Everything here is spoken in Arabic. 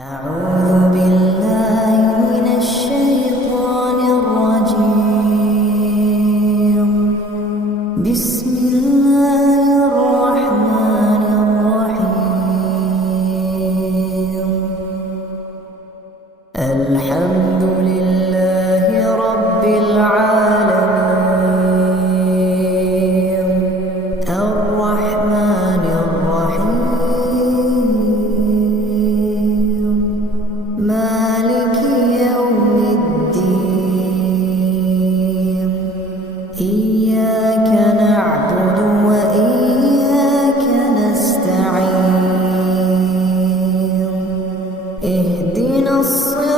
أعوذ بالله من الشيطان الرجيم. بسم الله الرحمن الرحيم. الحمد لله رب العالمين الرحمن الرحيم مالك يوم الدين. إياك نعبد وإياك نستعين. اهدنا الصراط